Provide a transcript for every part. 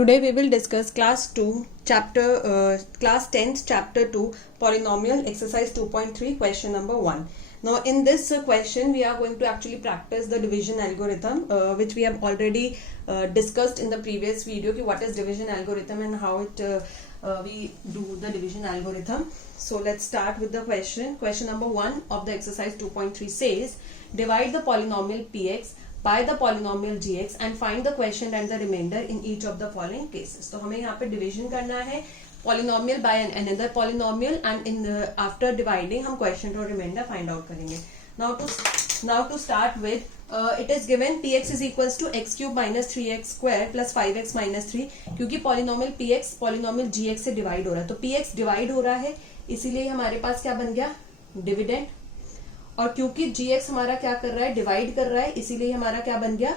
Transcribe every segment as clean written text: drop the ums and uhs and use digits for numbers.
Today we will discuss class 10th chapter 2 polynomial exercise 2.3 question number 1. Now in this question we are going to actually practice the division algorithm which we have already discussed in the previous video ki what is division algorithm and how it we do the division algorithm. So let's start with the question. Question number 1 of the exercise 2.3 says divide the polynomial px by the polynomial gx and find the quotient and the remainder in each of the following cases. तो हमें यहाँ पे division करना है polynomial by another polynomial and in after dividing हम quotient और remainder find out करेंगे. Now to start with it is given px is equals to x cube minus 3x square plus 5x minus 3 क्योंकि polynomial px polynomial gx से divide हो रहा है तो px divide हो रहा है इसीलिए हमारे पास क्या बन गया dividend और क्योंकि gx हमारा क्या कर रहा है डिवाइड कर रहा है इसीलिए हमारा क्या बन गया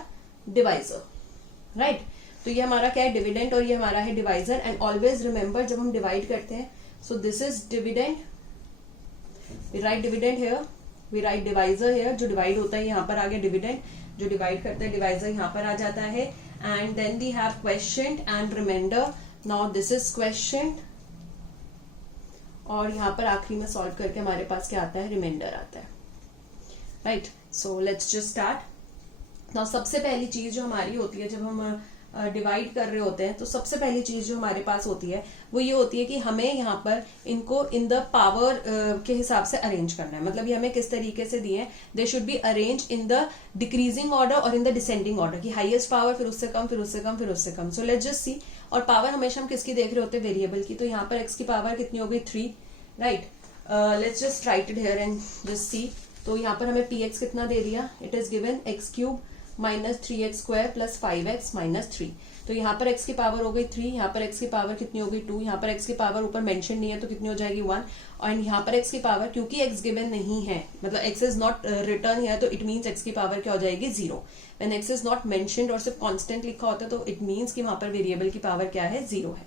डिवाइजर राइट तो ये हमारा क्या है डिविडेंड और ये हमारा है डिवाइजर एंड ऑलवेज रिमेंबर जब हम डिवाइड करते हैं so this is dividend we write dividend here we write divisor here जो डिवाइड होता है यहाँ पर आ गया डिविडेंड जो डिवाइड करता है डिवाइजर यहाँ पर आ जाता है and then we have question and remainder now this is question और यहाँ पर आखिरी में सॉल्व करके हमारे पास क्या आता है रिमाइंडर आता है right so let's just start now सबसे पहली चीज जो हमारी होती है जब हम डिवाइड कर रहे होते हैं तो सबसे पहली चीज जो हमारे पास होती है वो ये होती है कि हमें यहाँ पर इनको इन द पावर के हिसाब से अरेंज करना है मतलब ये हमें किस तरीके से दिए हैं they should be arrange in the decreasing order और इन द डिसेंडिंग ऑर्डर की हाईएस्ट पावर फिर उससे कम फिर उससे कम फिर उससे कम सो लेट्स जस्ट सी और पावर हमेशा हम किसकी देख रहे होते हैं वेरिएबल की तो यहाँ पर एक्स की पावर कितनी हो गई 3 right let's just right it here and just see तो यहाँ पर हमें px कितना दे दिया it is given x cube minus 3x square plus 5x minus 3 तो यहाँ पर x की पावर हो गई 3 यहाँ पर x की पावर कितनी हो गई 2 यहाँ पर x की पावर ऊपर मेंशन नहीं है तो कितनी हो जाएगी 1 और यहाँ पर x की पावर क्योंकि x गिवन नहीं है मतलब x इज नॉट रिटर्न है तो इट मीन्स x की पावर क्या हो जाएगी 0 when x is not mentioned और सिर्फ कांस्टेंट लिखा होता है तो इट मीन्स कि वहां पर वेरिएबल की पावर क्या है 0 है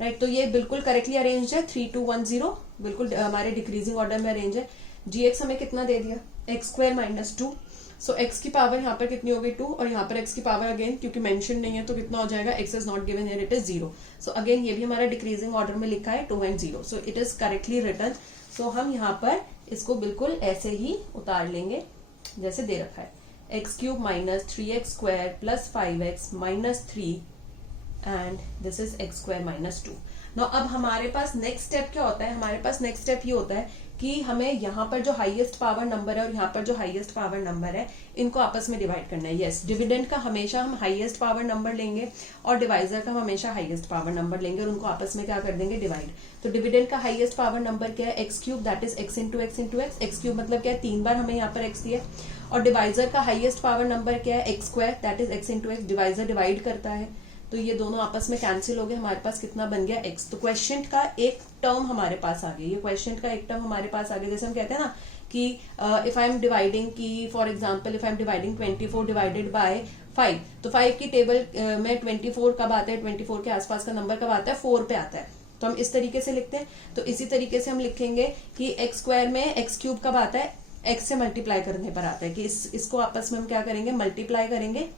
राइट तो ये बिल्कुल करेक्टली अरेंज है 3 2 1 0 बिल्कुल हमारे डिक्रीजिंग ऑर्डर में अरेंज है gx हमें कितना दे दिया एक्स स्क्वायर माइनस 2 सो एक्स की पावर यहाँ पर कितनी हो गई 2 और यहाँ पर एक्स की पावर अगेन क्योंकि मेंशन नहीं है तो कितना हो जाएगा x is not given here it is 0 so again ये भी हमारा डिक्रीजिंग ऑर्डर में लिखा है 2 and 0 so it is correctly return so हम यहाँ पर इसको बिल्कुल ऐसे ही उतार लेंगे जैसे दे रखा है x cube minus 3x square plus 5x minus 3 and this is x square minus 2 now अब हमारे पास नेक्स्ट स्टेप क्या होता है हमारे पास नेक्स्ट स्टेप ये होता है कि हमें यहाँ पर जो हाईएस्ट पावर नंबर है और यहाँ पर जो हाईएस्ट पावर नंबर है इनको आपस में डिवाइड करना है यस डिविडेंड का हमेशा हम हाईएस्ट पावर नंबर लेंगे और डिवाइजर का हम हमेशा हाईएस्ट पावर नंबर लेंगे और उनको आपस में क्या कर देंगे डिवाइड तो डिविडेंड का हाईएस्ट पावर नंबर क्या है x cube that is x into x into x x cube मतलब क्या है 3 बार हमें यहाँ पर एक्स दिया और डिवाइजर का हाईएस्ट पावर नंबर क्या है x square that is x into x divisor divide करता है तो ये दोनों आपस में कैंसिल हो गए हमारे पास कितना बन गया x तो क्वेश्चन का एक टर्म हमारे पास आ गया ये क्वेश्चन का एक टर्म हमारे पास आ गया जैसे हम कहते हैं ना कि इफ आई एम डिवाइडिंग की for example if I am dividing 24 divided by 5 तो 5 की टेबल में 24 कब आता है 24 के आसपास का नंबर कब आता है 4 पे आता है तो हम इस तरीके से लिखते हैं तो इसी तरीके से हम लिखेंगे कि एक्स स्क्वायर में एक्स क्यूब कब आता है एक्स से मल्टीप्लाई करने पर आता है कि इसको आपस में हम क्या करेंगे मल्टीप्लाई करेंगे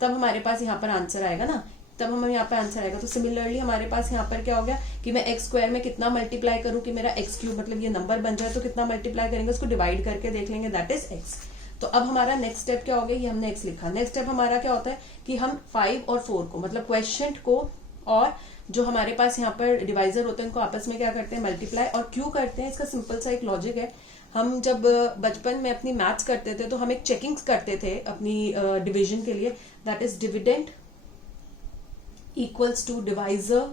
तब हमारे पास यहाँ पर आंसर आएगा ना तब हमें यहाँ पर आंसर आएगा तो सिमिलरली हमारे पास यहाँ पर क्या हो गया कि मैं एक्स स्क्वायर में कितना मल्टीप्लाई करूँ कि मेरा एक्स क्यूब मतलब ये नंबर बन जाए तो कितना मल्टीप्लाई करेंगे उसको डिवाइड करके देख लेंगे दैट इज एक्स तो अब हमारा नेक्स्ट स्टेप क्या हो गया ये हमने एक्स लिखा नेक्स्ट स्टेप हमारा क्या होता है कि हम 5 और 4 को मतलब क्वेश्चन को और जो हमारे पास यहाँ पर डिवाइजर होते हैं उनको आपस में क्या करते हैं मल्टीप्लाई और क्यों करते हैं इसका सिंपल सा एक लॉजिक है हम जब बचपन में अपनी मैथ्स करते थे तो हम एक चेकिंग करते थे अपनी डिवीजन के लिए that is dividend equals to divisor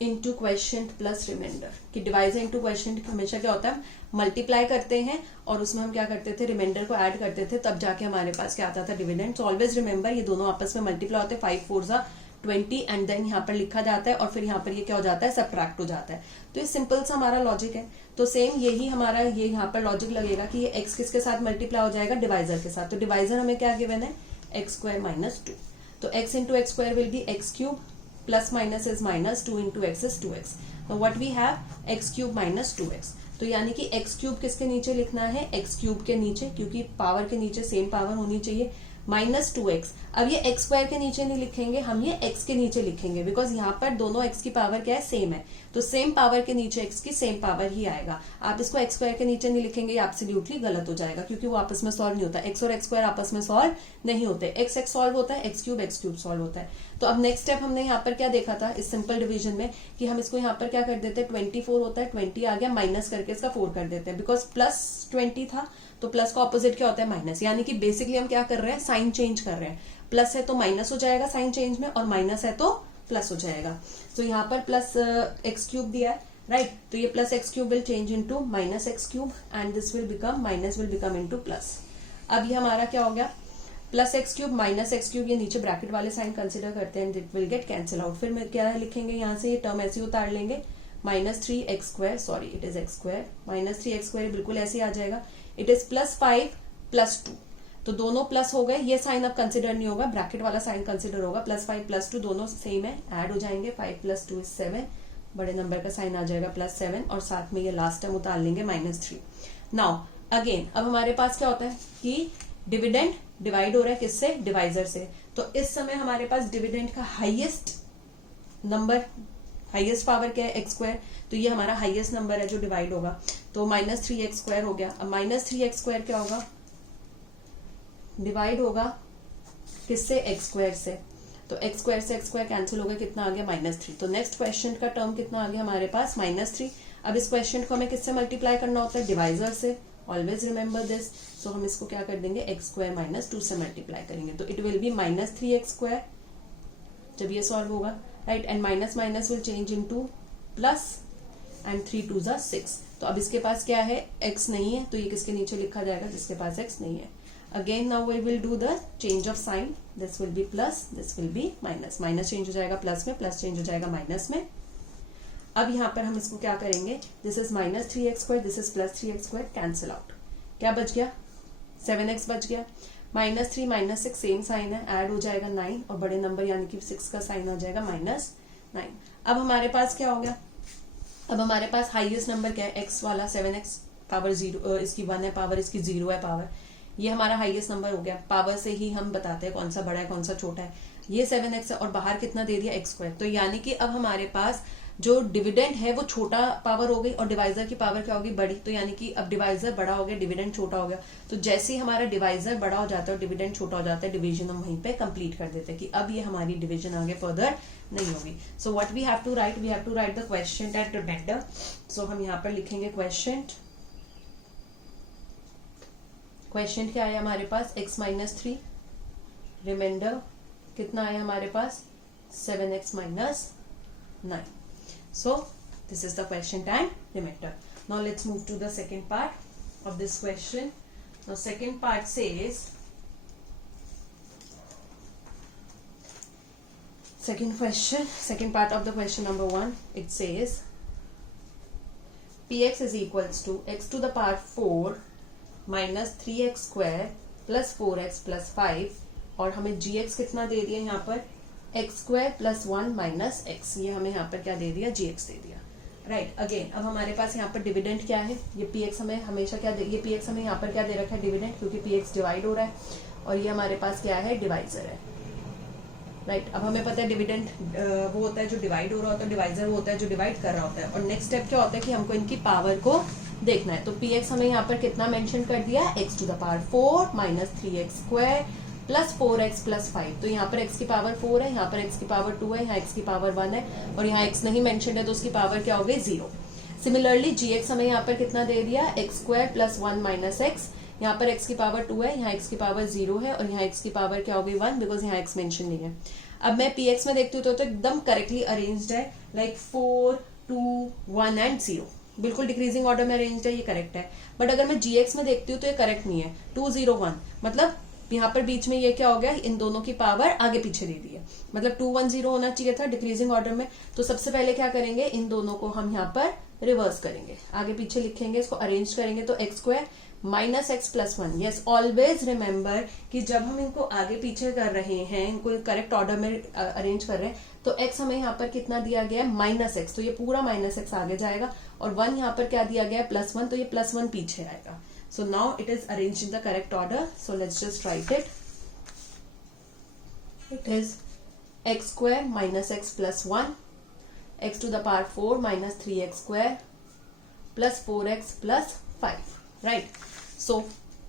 into question plus remainder कि डिवाइजर इनटू क्वेश्चन हमेशा क्या होता है मल्टीप्लाई करते हैं और उसमें हम क्या करते थे रिमाइंडर को ऐड करते थे तब जाके हमारे पास क्या आता था डिविडेंड सो ऑलवेज रिमेंबर ये दोनों आपस में मल्टीप्लाई होते हैं 5 4 20 एंड देन यहाँ पर लिखा जाता है और फिर यहाँ पर ये क्या हो जाता है सब्ट्रैक्ट हो जाता है तो ये सिंपल सा हमारा लॉजिक है तो सेम यही हमारा ये यहाँ पर लॉजिक लगेगा कि ये x किसके साथ मल्टीप्लाई हो जाएगा डिवाइजर के साथ तो डिवाइजर हमें क्या गिवन है एक्स स्क्वायर माइनस 2 तो x into x square will be x cube plus minus is minus 2 into x is 2x तो what we have x cube minus 2x तो यानी कि एक्स क्यूब किसके नीचे लिखना है एक्स क्यूब के नीचे क्योंकि पावर के नीचे सेम पावर होनी चाहिए -2x। अब ये x स्क्वायर के नीचे नहीं लिखेंगे, हम ये x के नीचे लिखेंगे, बिकॉज यहाँ पर दोनों x की पावर क्या है, सेम है, तो सेम पावर के नीचे x की सेम पावर ही आएगा। आप इसको x स्क्वायर के नीचे नहीं लिखेंगे, ये एब्सोल्युटली गलत हो जाएगा, क्योंकि वो आपस में सॉल्व नहीं होता। x और x स्क्वायर आपस में सॉल्व नहीं होते, x सॉल्व होता है, x क्यूब सॉल्व होता है। तो अब नेक्स्ट स्टेप हमने यहाँ पर क्या देखा था इस सिंपल डिवीजन में, कि हम इसको यहाँ पर क्या कर देते हैं, 24 होता है, 20 आ गया, माइनस करके इसका 4 कर देते हैं, बिकॉज +20 था, तो प्लस का ऑपोजिट क्या होता है, माइनस। यानी कि बेसिकली हम क्या कर रहे हैं, साइन चेंज कर रहे हैं, प्लस है तो माइनस हो जाएगा साइन चेंज में, और माइनस है तो प्लस हो जाएगा। तो यहाँ पर प्लस एक्स क्यूब दिया है, राइट, तो ये plus x cube will change into minus x cube, and this will become, minus will become into plus. अब ये हमारा क्या हो गया, plus x cube minus x cube, ये नीचे ब्रैकेट वाले साइन कंसिडर करते हैं, it will get cancel out. फिर क्या लिखेंगे यहाँ से, ये टर्म ऐसे उतार लेंगे, -3x square, sorry it is x square, -3x square बिल्कुल ऐसे आ जाएगा, इट इज +5 +2, तो दोनों प्लस हो गए, ये साइन अब कंसिडर नहीं होगा, ब्रैकेट वाला साइन कंसिडर होगा, +5 +2 दोनों सेम है, ऐड हो जाएंगे, 5 + 2 = 7, बड़े नंबर का साइन आ जाएगा +7, और साथ में ये लास्ट टर्म उतार लेंगे -3। नाउ अगेन अब हमारे पास क्या होता है कि डिविडेंड डिवाइड हो रहा है किससे, डिवाइजर से, तो इस समय हमारे पास डिविडेंड का हाईएस्ट नंबर, हाईएस्ट पावर क्या है, एक्स स्क्वायर, तो ये हमारा हाईएस्ट नंबर है जो डिवाइड होगा, तो -3x स्क्वायर हो गया। अब -3x स्क्वायर क्या होगा, डिवाइड होगा किससे, एक्स स्क्वायर से, तो एक्स स्क्वायर से एक्स स्क्वायर कैंसिल हो गया, कितना आ गया, -3। तो नेक्स्ट क्वेश्चन का टर्म कितना आ गया हमारे पास, -3। अब इस क्वेश्चन को हमें किससे मल्टीप्लाई करना होता है, डिवाइजर से, ऑलवेज रिमेंबर दिस। सो हम इसको क्या कर देंगे, एक्स स्क्वायर -2 से मल्टीप्लाई करेंगे, तो it will B -3x square जब ये सॉल्व होगा, right, and minus minus will change into plus, and 3 2 = 6। तो अब इसके पास क्या है, x नहीं है, तो ये किसके नीचे लिखा जाएगा, जिसके पास x नहीं है। Again now we will do the change of sign, this will be plus, this will be minus, minus change हो जाएगा प्लस में, प्लस चेंज हो जाएगा माइनस में। अब यहाँ पर हम इसको क्या करेंगे, this is -3x square, this is +3x square, cancel out, क्या बच गया, 7x बच गया, -3 -6 सेम साइन है, ऐड हो जाएगा 9, और बड़े नंबर यानी कि 6 का साइन आ जाएगा -9। अब हमारे पास क्या हो गया, अब हमारे पास हाईएस्ट नंबर क्या है, x वाला 7x, पावर 0, इसकी 1 है पावर, इसकी 0 है पावर, ये हमारा हाईएस्ट नंबर हो गया। पावर से ही हम बताते हैं कौन सा बड़ा है कौन सा छोटा है, ये 7x है, और बाहर कितना दे दिया, x स्क्वायर, तो यानी कि अब हमारे पास जो डिविडेंड है वो छोटा पावर हो गई, और डिवाइजर की पावर क्या होगी, बड़ी, तो यानी कि अब डिवाइजर बड़ा हो गया, डिविडेंड छोटा हो गया। तो जैसे ही हमारा डिवाइजर बड़ा हो जाता है और डिविडेंड छोटा हो जाता है, डिवीजन हम वहीं पे कंप्लीट कर देते हैं, कि अब ये हमारी डिवीजन आगे फर्दर नहीं होगी। So what we have to write, we have to write the question at reminder. So हम यहाँ पर लिखेंगे क्वेश्चन, क्वेश्चन क्या आया हमारे पास, x -3, रिमाइंडर कितना आया हमारे पास, 7x - 9। So this is the question and remainder. Now let's move to the second part of this question. Now second part says, second question, second part of the question number 1, it says px is equals to x to the power 4 minus 3x square plus 4x plus 5, और हमें gx कितना दे दिया यहाँ पर, x square plus 1 minus x, ये हमें यहाँ पर क्या दे दिया, gx दे दिया, राइट। अगेन अब हमारे पास यहाँ पर डिविडेंड क्या है, ये px हमें हमेशा क्या दे, ये px हमें यहाँ पर क्या दे रखा है, डिविडेंड, क्योंकि px डिवाइड हो रहा है, और ये हमारे पास क्या है, डिवाइजर है, राइट। अब हमें पता है डिविडेंड वो होता है जो डिवाइड हो रहा होता है, डिवाइजर वो होता है जो डिवाइड कर रहा होता है। और नेक्स्ट स्टेप क्या होता है कि हमको इनकी पावर को देखना है, तो px हमें यहाँ पर कितना मेंशन कर दिया, x to the power 4 minus 3x square plus 4x plus 5, तो यहाँ पर x की पावर 4 है, यहाँ पर x की पावर 2 है, यहाँ x की पावर 1 है, और यहाँ x नहीं मेंशन है, तो उसकी पावर क्या हो गई, 0। सिमिलरली gx हमें यहाँ पर कितना दे दिया, x square plus 1 minus x, यहाँ पर x की पावर 2 है, यहाँ x की पावर 0 है, और यहाँ x की पावर क्या हो गई, 1, बिकॉज यहाँ x मेंशन नहीं है। अब मैं px में देखती हूँ तो एकदम करेक्टली अरेंज्ड है, लाइक 4 2 1 एंड 0, बिल्कुल डिक्रीजिंग ऑर्डर में अरेंज्ड है, ये करेक्ट है। बट अगर मैं gx में देखती हूँ तो ये करेक्ट नहीं है, 2 0 1, मतलब यहाँ पर बीच में ये क्या हो गया, इन दोनों की पावर आगे पीछे दे दी है, मतलब 2 1 0 होना चाहिए था डिक्रीजिंग ऑर्डर में। तो सबसे पहले क्या करेंगे, इन दोनों को हम यहाँ पर रिवर्स करेंगे, आगे पीछे लिखेंगे, इसको अरेंज करेंगे, तो x square minus x plus 1। Yes, always remember कि जब हम इनको आगे पीछे कर रहे हैं, इनको करेक्ट ऑर्डर में अरेंज कर रहे हैं, तो x हमें यहाँ पर कितना दिया गया है, माइनस एक्स, तो ये पूरा माइनस एक्स आगे जाएगा, और 1 यहाँ पर क्या दिया गया है, +1, तो ये +1 पीछे आएगा। So now it is arranged in the correct order. So let's just write it. It is x square minus x plus 1, x to the power 4 minus 3x square plus 4x plus 5. Right. So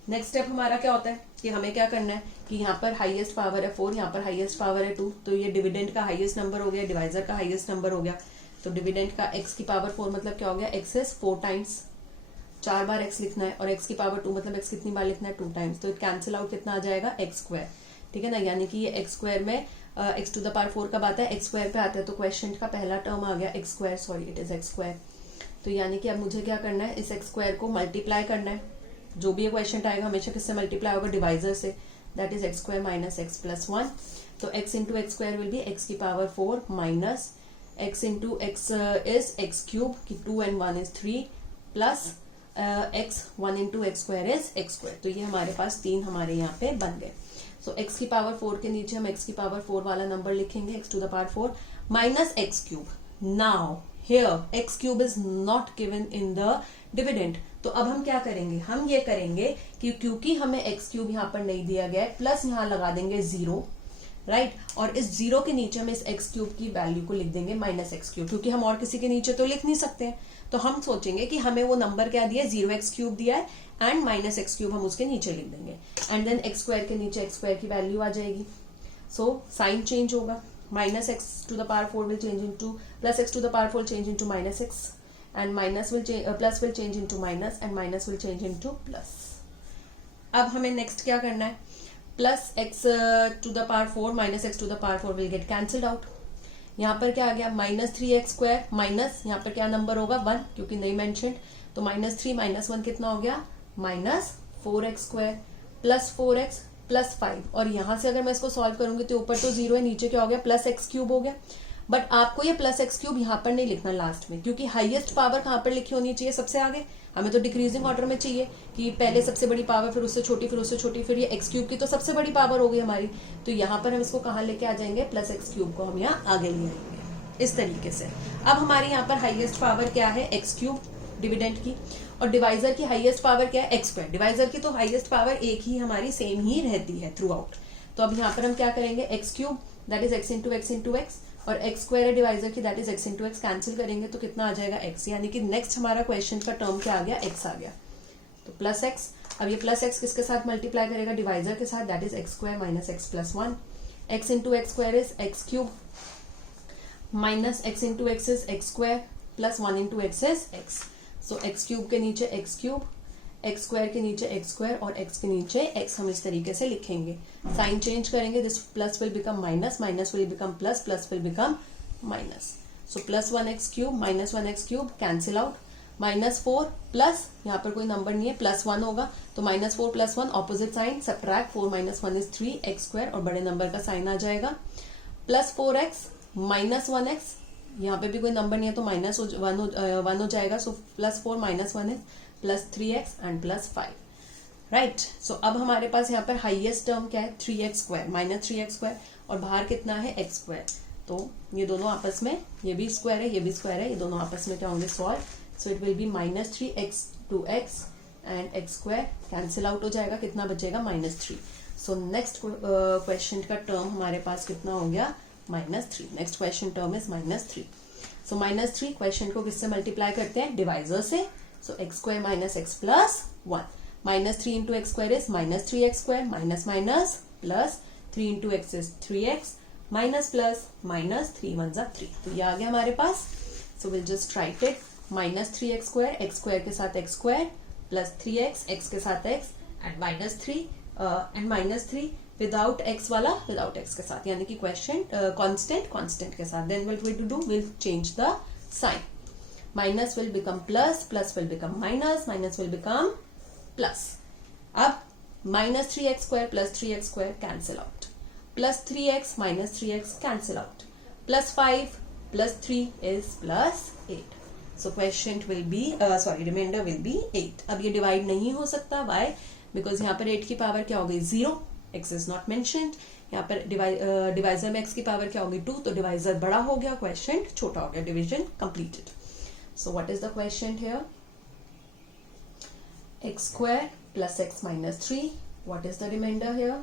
next step हमारा क्या होता है कि हमें क्या करना है कि यहाँ पर हाईएस्ट पावर है 4, यहाँ पर हाईएस्ट पावर है 2, तो ये डिविडेंड का हाईएस्ट नंबर हो गया, डिवाइजर का हाईएस्ट नंबर हो गया. तो डिविडेंड का x की पावर 4 मतलब क्या हो गया, x is 4 times, 4 bar x लिखना है, और x की पावर 2 मतलब x कितनी बार लिखना है, 2 टाइम्स. तो कैंसिल आउट कितना आ जाएगा, x स्क्वायर. ठीक है ना, यानी कि ये x स्क्वायर में x टू द पावर 4 कब आता है, x स्क्वायर पे आता है. तो क्वेश्चन का पहला टर्म आ गया x square, sorry it is x square. तो यानी कि अब मुझे क्या करना है, इस x स्क्वायर को मल्टीप्लाई करना है. जो भी ये क्वेश्चन आएगा हमेशा किससे मल्टीप्लाई होगा, डिवाइजर से. That is x square minus x plus 1. तो x into x square will B x की power 4 minus x into x is x cube की 2 and 1 is 3 plus x 1 into x square is x square. तो ये हमारे पास 3 हमारे यहाँ पे बन गए. सो x की पावर 4 के नीचे हम x की पावर 4 वाला नंबर लिखेंगे, x to the power 4 minus x cube. Now here x cube is not given in the dividend. तो अब हम क्या करेंगे, हम ये करेंगे कि क्योंकि हमें x क्यूब यहाँ पर नहीं दिया गया है, प्लस यहाँ लगा देंगे 0, राइट. और इस 0 के नीचे हम इस x क्यूब की वैल्यू को लिख देंगे माइनस x क्यूब, क्योंकि हम और किसी के नीचे तो लिख नहीं सकते हैं. तो हम सोचेंगे कि हमें वो नंबर क्या दिया है, 0x क्यूब दिया है, एंड माइनस x क्यूब हम उसके नीचे लिख देंगे, एंड देन x स्क्वायर के नीचे x स्क्वायर की वैल्यू आ जाएगी. सो साइन चेंज होगा, minus x to the power 4 will change into plus x to the power 4 change into minus x, and minus will change plus will change into minus and minus will change into plus. अब हमें next क्या करना है, plus x to the power 4 minus x to the power 4 will get cancelled out. यहाँ पर क्या आ गया, minus 3x square minus यहाँ पर क्या नंबर होगा 1, क्योंकि नहीं मेंशन्ड. तो माइनस 3 माइनस 1 कितना हो गया, minus 4x square plus 4x plus 5. और यहाँ से अगर मैं इसको सॉल्व करूंगी तो ऊपर तो 0 है, नीचे क्या हो गया, प्लस x क्यूब हो गया. बट आपको ये प्लस एक्स क्यूब यहाँ पर नहीं लिखना लास्ट में, क्योंकि हाईएस्ट पावर कहाँ पर लिखी होनी चाहिए, सबसे आगे. हमें तो डिक्रीजिंग ऑर्डर में चाहिए कि पहले सबसे बड़ी पावर, फिर उससे छोटी, फिर उससे छोटी, फिर ये एक्स क्यूब की तो सबसे बड़ी पावर हो गई हमारी. तो यहाँ पर हम इसको कहाँ लेके आ जाएंगे, प्लस एक्स क्यूब को हम यहाँ आगे ले आएंगे इस तरीके से. अब हमारे यहाँ पर हाईएस्ट पावर क्या है, एक्स क्यूब डिविडेंड की, और डिवाइजर की हाईएस्ट पावर क्या है, एक्स स्क्वायर. डिवाइजर की तो हाईएस्ट पावर एक ही हमारी सेम ही रहती है थ्रू आउट. तो अब यहाँ पर हम क्या करेंगे, x cube that is x into x into x, और एक्स स्क्वायर है डिवाइजर की, that is x into x. Cancel करेंगे तो कितना आ जाएगा, x. यानी कि नेक्स्ट हमारा क्वेश्चन का टर्म क्या आ गया, x आ गया. तो प्लस x. अब ये प्लस x किसके साथ मल्टीप्लाई करेगा, डिवाइजर के साथ, that is x square minus x plus 1. x into x square is x cube minus x into x is x square plus 1 into x is x. So x cube के नीचे x cube, x square के नीचे x square, और x के नीचे x हम इस तरीके से लिखेंगे. साइन चेंज करेंगे, this plus will become minus, minus will become plus, plus will become minus. So plus 1x cube minus 1x cube cancel out, minus 4 plus यहाँ पर कोई नंबर नहीं है, प्लस 1 होगा. तो minus 4 plus 1 opposite sign, subtract 4 minus 1 is 3 x square, और बड़े number का साइन आ जाएगा. प्लस 4x माइनस 1x, यहाँ पे भी कोई नंबर नहीं है तो माइनस 1 हो जाएगा. So plus 4 minus 1 is plus 3x and plus 5, right. So अब हमारे पास यहाँ पर हाईएस्ट टर्म क्या है, 3x square minus 3x square, और बाहर कितना है, x स्क्वायर. तो ये दोनों आपस में, ये भी स्क्वायर है, ये भी स्क्वायर है, ये दोनों आपस में क्या होंगे, solve. So it will be minus 3x to x and x square cancel out हो जाएगा, कितना बचेगा, माइनस 3. सो नेक्स्ट क्वेश्चन का टर्म हमारे पास कितना हो गया, minus 3. Next question term is minus 3. So minus 3 question को किससे मल्टीप्लाई करते हैं, डिवाइजर से. So x square minus x plus 1. Minus 3 into x square is minus 3x square. Minus minus plus 3 into x is 3x. Minus plus minus 3 ones are 3. तो ये आ गया हमारे पास. So we'll just write it. Minus 3x square, x square के साथ x square, plus 3x, x के साथ x, and minus 3 and minus 3 without x वाला without x के साथ, यानी कि question constant के साथ. Then what we do, we'll change the sign. Minus will become plus, plus will become minus, minus will become plus. अब minus 3x square plus 3x square cancel out. Plus 3x minus 3x cancel out. Plus 5 plus 3 is plus 8. So quotient will be, remainder will be 8. अब ये divide नहीं हो सकता, why? Because यहाँ पर 8 की power क्या हो गई, 0. x is not mentioned. यहाँ पर डिवाइजर में x की पावर क्या होगी, 2. तो डिवाइजर बड़ा हो गया, क्वेश्चन छोटा हो गया, division completed. So what is the quotient here? X square plus x minus 3. What is the remainder here?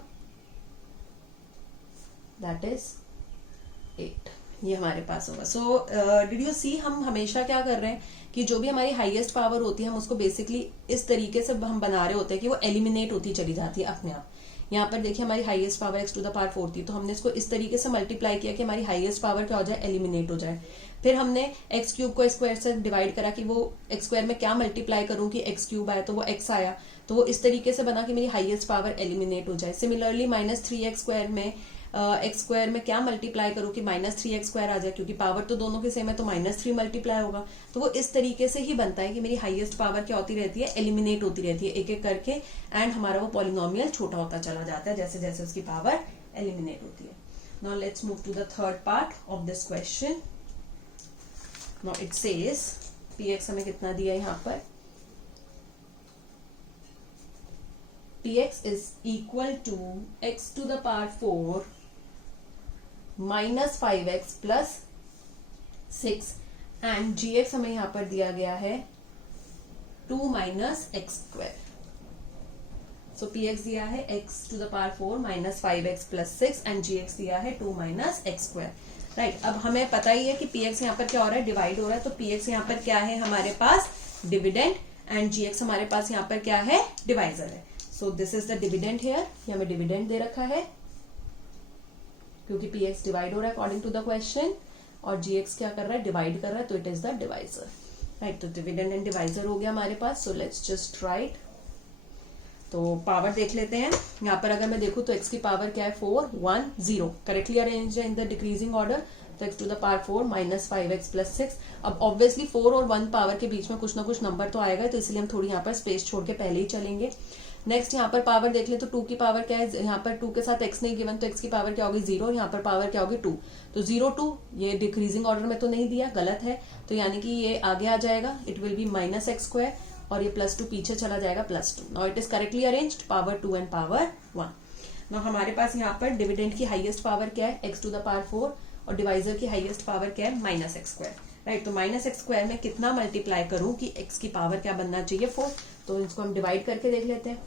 That is 8, ये हमारे पास होगा. सो डिड यू सी, हम हमेशा क्या कर रहे हैं कि जो भी हमारी हाईएस्ट पावर होती है हम उसको बेसिकली इस तरीके से हम बना रहे होते हैं कि वो एलिमिनेट होती चली जाती है अपने आप. यहाँ पर देखिए हमारी highest power x to the power 4 थी, तो हमने इसको इस तरीके से मल्टीप्लाई किया कि हमारी हाईएस्ट पावर क्या हो जाए, एलिमिनेट हो जाए. फिर हमने एक्स क्यूब को स्क्वायर से डिवाइड करा कि वो एक्स स्क्वायर में क्या मल्टीप्लाई करूं कि एक्स क्यूब आया तो वो एक्स आया, तो वो इस तरीके से बना कि मेरी हाईएस्ट पावर एलिमिनेट हो जाए. सिमिलरली -3x स्क्वायर में एक्स स्क्वायर में क्या मल्टीप्लाई करूं कि -3x स्क्वायर आ जाए, क्योंकि पावर तो दोनों के सेम है तो -3 मल्टीप्लाई होगा. तो वो इस तरीके से ही बनता है कि मेरी हाईएस्ट पावर क्या होती रहती है, एलिमिनेट होती रहती है एक एक करके, एंड हमारा वो पॉलिनोमियल छोटा होता चला जाता है जैसे जैसे उसकी पावर एलिमिनेट होती है. Now let's move to the third part of this question. Now it says px हमें कितना दिया है यहाँ पर, px is equal to x to the power 4 minus 5x plus 6 and gx हमें यहाँ पर दिया गया है 2 minus x square. So px दिया है x to the power 4 minus 5x plus 6 and gx दिया है 2 minus x square. राइट, अब हमें पता ही है कि px यहाँ पर क्या हो रहा है, डिवाइड हो रहा है, तो px यहाँ पर क्या है हमारे पास, डिविडेंड, एंड gx हमारे पास यहाँ पर क्या है, डिवाइजर है. सो this is the dividend here, ये हमें डिविडेंड दे रखा है क्योंकि px डिवाइड हो रहा है अकॉर्डिंग टू द क्वेश्चन, और gx क्या कर रहा है, डिवाइड कर रहा है, तो it is the divisor. Right, तो डिविडेंड एंड डिवाइजर हो गया हमारे पास. So let's just write. तो पावर देख लेते हैं. यहाँ पर अगर मैं देखूं तो x की पावर क्या है, 4 1 0, correctly arrange in the decreasing order. तो x to the power 4 minus 5x plus 6. अब ऑब्वियसली 4 और 1 पावर के बीच में कुछ ना कुछ नंबर तो आएगा, तो इसलिए हम थोड़ी यहाँ पर स्पेस छोड़ के पहले ही चलेंगे. नेक्स्ट यहाँ पर पावर देख ले तो 2 की पावर क्या है, यहाँ पर 2 के साथ x नहीं गिवन, तो x की पावर क्या होगी 0, यहाँ पर पावर क्या होगी 2. तो 0 2 ये डिक्रीजिंग ऑर्डर में तो नहीं दिया, गलत है, तो यानी कि ये आगे आ जाएगा, it will be minus x square, और ये +2 पीछे चला जाएगा +2. Now it is correctly arranged, power 2 and power 1. Now हमारे पास यहाँ पर डिविडेंड की हाईएस्ट पावर क्या है, x टू द पावर 4, और डिवाइजर की हाईएस्ट पावर क्या है, -x स्क्वायर. राइट, तो -x स्क्वायर में कितना मल्टीप्लाई करूं कि x की पावर क्या बनना चाहिए, 4. तो इसको हम डिवाइड करके देख लेते हैं.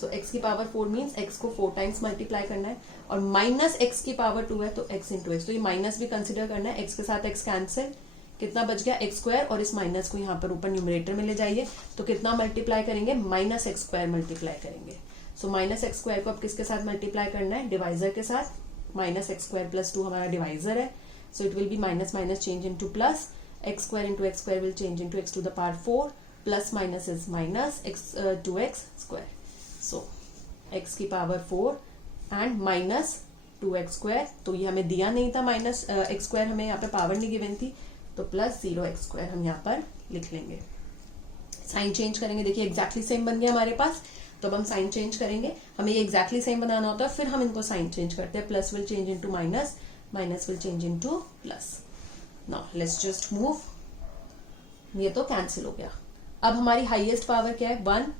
सो x की पावर 4 मीन्स x को 4 टाइम्स मल्टीप्लाई करना है, और -x की पावर 2 है तो x इंटू एक्स, तो ये माइनस भी कंसिडर करना है. x के साथ x कैंसिल, कितना बच गया, x स्क्वायर, और इस माइनस को यहाँ पर ऊपर न्यूमरेटर में ले जाइए, तो कितना मल्टीप्लाई करेंगे, -x स्क्वायर मल्टीप्लाई करेंगे. सो -x स्क्वायर को अब किसके साथ मल्टीप्लाई करना है, डिवाइजर के साथ. -x स्क्वायर प्लस 2 हमारा डिवाइजर है, so it will be minus minus change into plus, x square into x square will change into x to the power 4, plus minus is minus x 2x square. So x की power 4 and minus 2x square, तो ये हमें दिया नहीं था, minus x square हमें यहाँ पे पावर नहीं गिवन थी, तो प्लस 0x स्क्वायर हम यहाँ पर लिख लेंगे. साइन चेंज करेंगे, देखिए एग्जैक्टली सेम बन गया हमारे पास, तो अब हम साइन चेंज करेंगे. हमें ये एग्जैक्टली सेम बनाना होता है, फिर हम इनको साइन चेंज करते हैं. Plus will change into minus, minus will change into plus. Now let's just move, ये तो कैंसिल हो गया. अब हमारी हाईएस्ट पावर क्या है, 1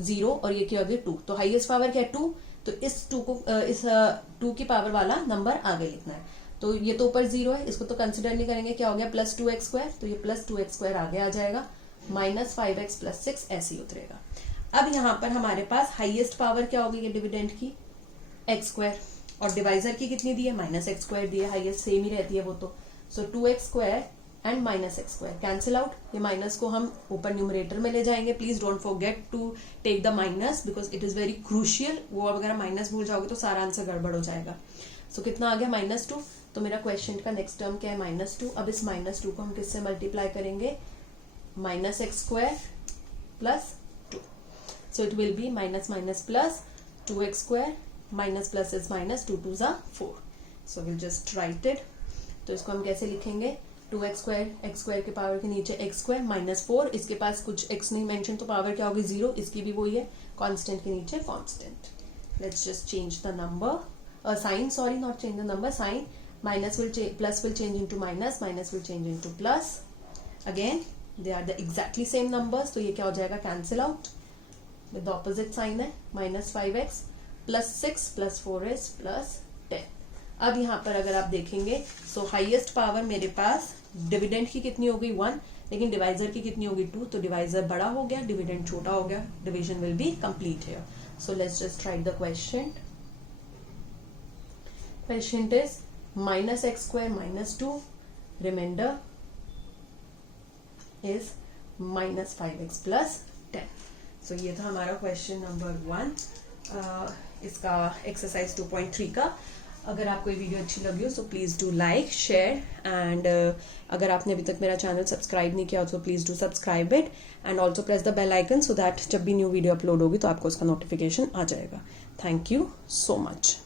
0, और ये क्या हो गया 2. तो हाईएस्ट पावर क्या है 2, तो इस 2 को इस 2 की पावर वाला नंबर आगे लिखना है. तो ये तो ऊपर 0 है, इसको तो कंसिडर नहीं करेंगे, क्या हो गया +2x स्क्वायर, तो ये +2x स्क्वायर आगे आ जाएगा, -5x प्लस 6 ऐसे ही उतरेगा. अब यहाँ पर हमारे पास हाईएस्ट पावर क्या होगी, ये डिविडेंड की x स्क्वायर, और डिवाइजर की कितनी दी है, -x स्क्वायर दी है, हाईएस्ट सेम ही रहती है वो तो. So 2x square and -x square cancel out, ये माइनस को हम ऊपर न्यूमरेटर में ले जाएंगे. Please don't forget to take the minus because it is very crucial. वो अगर माइनस भूल जाओगे तो सारा आंसर गड़बड़ हो जाएगा. सो कितना आ गया, -2. तो मेरा क्वेश्चन का नेक्स्ट टर्म क्या है, -2. अब इस -2 को हम किससे मल्टीप्लाई करेंगे, -x square plus 2. So it will be minus minus plus 2x square, minus plus is minus, 2 2 ज़ा 4. So will just right it. तो इसको हम कैसे लिखेंगे, 2x स्क्वायर, x स्क्वायर के पावर के नीचे x स्क्वायर -4, इसके पास कुछ x नहीं मेंशन, तो पावर क्या होगी 0, इसकी भी वही है, कांस्टेंट के नीचे constant. Let's just change the number, sign, sorry not change the number, sign. Minus will plus will change into minus, minus will change into plus. Again they are the exactly same numbers, तो ये क्या हो जाएगा, cancel out with opposite sign है, -5x plus 6 plus 4 is plus 10. अब यहाँ पर अगर आप देखेंगे, सो हाईएस्ट पावर मेरे पास डिविडेंड की कितनी हो गई 1, लेकिन डिवाइजर की कितनी होगी 2, तो डिवाइजर बड़ा हो गया, डिविडेंड छोटा हो गया, division will be complete here. So let's just write the question. Coefficient is -x² -2, reminder is -5x + 10. सो ये था हमारा क्वेश्चन नंबर 1 इसका एक्सरसाइज 2.3 का. अगर आपको ये वीडियो अच्छी लगी हो so please do like, share and अगर आपने अभी तक मेरा चैनल सब्सक्राइब नहीं किया हो तो please do subscribe it and also press the bell icon so that जब भी न्यू वीडियो अपलोड होगी तो आपको उसका नोटिफिकेशन आ जाएगा. Thank you so much.